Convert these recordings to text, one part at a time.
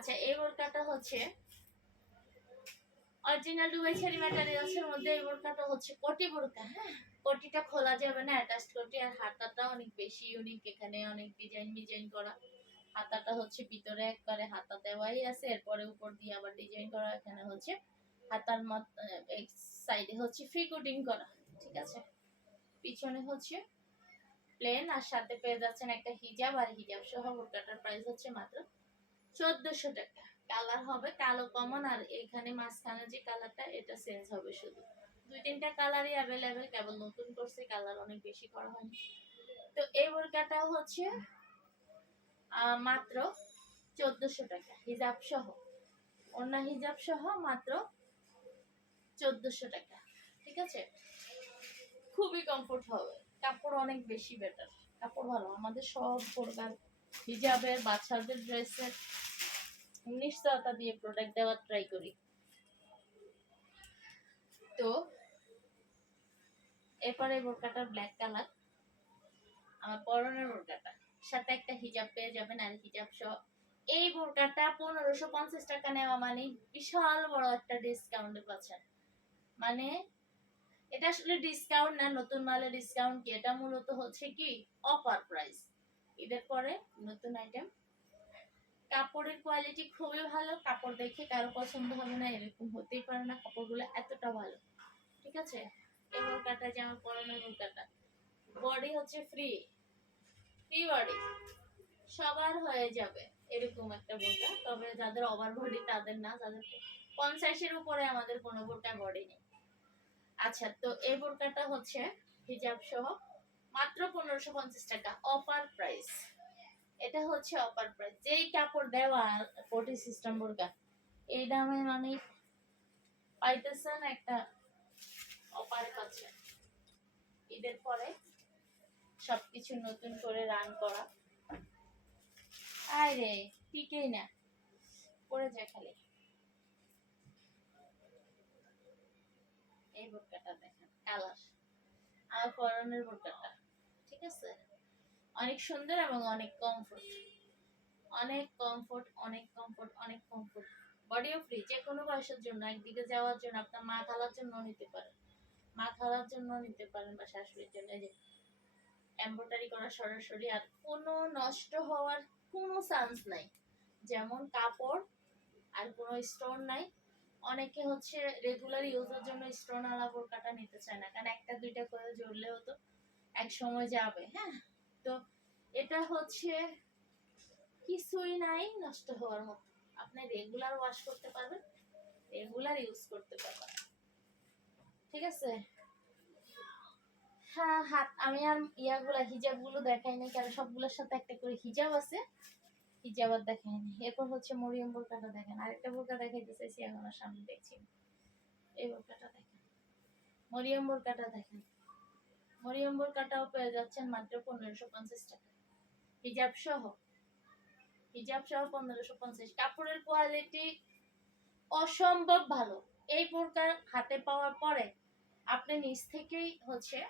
আচ্ছা এই বোরকাটা হচ্ছে অরিজিনাল দুবাই ছেড়ি ম্যাটেরিয়ালসের মধ্যে এই বোরকাটা হচ্ছে কোটি বোরকা। হ্যাঁ, কোটিটা খোলা যাবে না, অ্যাটাচ কোটি। আর হাতাটা অনেক বেশি ইউনিক, এখানে অনেক ডিজাইন করা। হাতাটা হচ্ছে ভিতরে একবারে হাতা দেওয়াই আছে, এরপরে উপর দিয়ে আবার ডিজাইন করা। এখানে হচ্ছে হাতার এই সাইডে হচ্ছে ফ্রি কোটিং করা, ঠিক আছে। পিছনে হচ্ছে প্লেন, আর সাথে পেয়ে যাচ্ছেন একটা হিজাব। আর হিজাব সহ বোরকাটার প্রাইস হচ্ছে মাত্র 1400 টাকা। কালার হবে কালো কমন, আর এখানে মাঝখানে যে কালারটা এটা চেঞ্জ হবে শুধু। 2-3টা কালারই অ্যাভেলেবেল, কেবল নতুন করছে, কালার অনেক বেশি করা হয়নি। তো এই বোরকাটা হচ্ছে মাত্র 1400 টাকা হিজাব সহ, ওন্না হিজাব সহ মাত্র 1400 টাকা, ঠিক আছে। খুবই কমফোর্ট হবে, কাপড় অনেক বেশি বেটার, কাপড় ভালো। আমাদের সব বোরকার হিজাবের বাচ্চাদের ড্রেসের নিশ্চয়তা দিয়ে প্রোডাক্ট দেওয়ার ট্রাই করি। তো এরপরে বোরকাটার ব্ল্যাক কালার, আমার পরনের বোরকাটা সাথে একটা হিজাব পেয়ে যাবেন। আর হিজাব সহ এই বোরকাটা 1550 টাকা নেওয়া মানে বিশাল বড় একটা ডিসকাউন্টে পাচ্ছেন। মানে এটা আসলে ডিসকাউন্ট না, নতুন মালে ডিসকাউন্ট কি, এটা মূলত হচ্ছে কি অফার প্রাইস। ঈদের পরে নতুন আইটেম। কাপড়ের কোয়ালিটি খুবই ভালো, কাপড় দেখে কারো পছন্দ হবে না এরকম হতেই পারে না, কাপড়গুলো এতটা ভালো, ঠিক আছে। এই বোরকাটা যে আমার পরনের বোরকাটা, বডি হচ্ছে ফ্রি বডি, সবার হয়ে যাবে এরকম একটা বোরকা। তবে যাদের ওভার বডি তাদের না, যাদের 50-এর উপরে আমাদের কোনো বোরকা বডি নেই। আচ্ছা, তো এই বোরকাটা হচ্ছে হিজাব সহ মাত্র 1550 টাকা, অফার প্রাইস। এটা হচ্ছে অফার প্রাইস, যেই কাপড় দেওয়া কোটি সিস্টেম বোরকা এই দামে মানে পাইতেছেন একটা অফারে পাচ্ছেন। ঈদের পরে সবকিছু নতুন করে রান করা। আরে টিকেই না, পড়ে যায় খালি। এই বোরকাটা দেখেন কালার, আর পরনের বোরকাটা, ঠিক আছে। অনেক সুন্দর এবং অনেক কমফোর্ট, অনেক কমফোর্ট, অনেক কমফোর্ট, অনেক কমফোর্ট। বডিও ফ্রি, যে কোনো বয়সের জন্য, একদিকে যাওয়ার জন্য, আপনার মা খালার জন্য নিতে পারেন, মা খালার জন্য নিতে পারেন, বা শাশুড়ির জন্য। এই যে এমব্রয়ডারি করা সরাসরি, আর কোনো নষ্ট হওয়ার কোনো চান্স নাই। যেমন কাপড়, আর কোনো স্টোন নাই। অনেকে হচ্ছে রেগুলার ইউজের জন্য স্টোন আলা বোরকাটা নিতে চায় না, কারণ একটা দুইটা করে জড়লেও তো এক সময় যাবে। হ্যাঁ, তো এটা হচ্ছে কিছুই নাই নষ্ট হওয়ার মতো, আপনি রেগুলার ওয়াশ করতে পারবেন, রেগুলার ইউজ করতে পারবেন, ঠিক আছে। হ্যাঁ, হাত আমি আর ইয়াগুলা হিজাবগুলো দেখাই নাই, কারণ সবগুলোর সাথে একটা করে হিজাব আছে, হিজাব আর দেখাই নাই। এরপর হচ্ছে মরিয়ম বোরকাটা দেখেন, আরেকটা বোরকা দেখাইতে চাইছি এখন আর সামনে দেখছি। এই বোরকাটা দেখেন, মরিয়ম বোরকাটা দেখেন। মরিয়ম বোরকাটাও পেয়ে যাচ্ছেন মাত্র 1550 টাকা, হিজাব সহ, হিজাব সহ 1550। কাপড়ের কোয়ালিটি অসম্ভব ভালো। এই বোরকা হাতে পাওয়ার পরে আপনি নিজ থেকেই হচ্ছে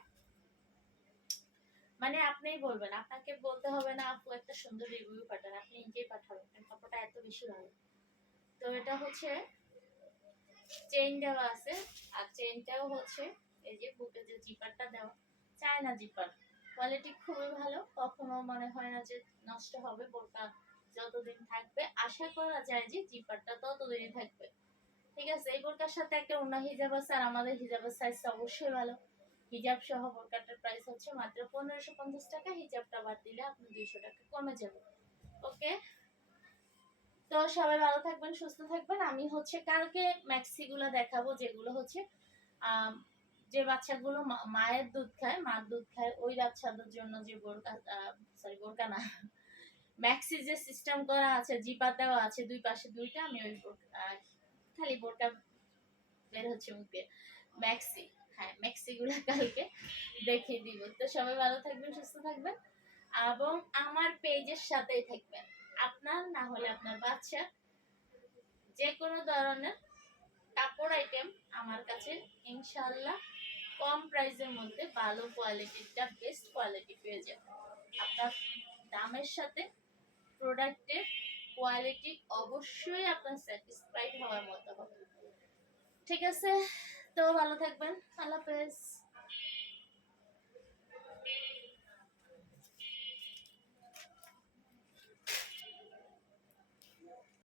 মানে আপনিই বলবেন, আপনাকে বলতে হবে না আপু একটা সুন্দর রিভিউ পাঠান, আপনি নিজেই পাঠাবেন, কাপড়টা এত বেশি ভালো। তো এটা হচ্ছে চেইন দেওয়া আছে, আর চেইনটাও হচ্ছে এই যে বুকে যে জিপারটা দেওয়া, চায়না জিপার, কোয়ালিটি খুবই ভালো। কখনো মনে হয় না যে নষ্ট হবে, বোরকা যতদিন থাকবে আশা করা যায় যে জিপারটা ততদিনই থাকবে, ঠিক আছে। এই বোরকার সাথে একটা ওড়না হিজাব আছে, আর আমাদের হিজাবের সাইজটা অবশ্যই ভালো। হিজাব সহ বোরকাটার প্রাইস হচ্ছে মাত্র 1550 টাকা, হিজাবটা বাদ দিলে আপনি 200 টাকা কমে যাবে। ওকে, তো সবাই ভালো থাকবেন, সুস্থ থাকবেন। আমি হচ্ছে কালকে ম্যাক্সিগুলো দেখাবো, যেগুলো হচ্ছে যে বাচ্চাগুলো মায়ের দুধ খায়, মার দুধ খায়, ওই বাচ্চাদের জন্য যে বোরকা, সরি বোরকা না, ম্যাক্সি যে সিস্টেম করা আছে, জিপা দেওয়া আছে দুই পাশে দুইটা, আমি ওই খালি বোরকা বের হচ্ছে মুখে, ম্যাক্সি, হ্যাঁ ম্যাক্সি গুলা কালকে দেখিয়ে দিব। তো সবাই ভালো থাকবেন, সুস্থ থাকবেন, এবং আমার পেজের সাথেই থাকবেন। আপনার না হলে আপনার বাচ্চা যে কোনো ধরনের কাপড় আইটেম আমার কাছে ইনশাআল্লাহ কম প্রাইসের মধ্যে ভালো কোয়ালিটিটা, বেস্ট কোয়ালিটি পেয়ে যাবেন। আপনার দামের সাথে প্রোডাক্টের কোয়ালিটি অবশ্যই আপনার স্যাটিসফাইড হওয়ার মতো হবে। ঠিক আছে, তো ভালো থাকবেন, আল্লাহ হাফেজ।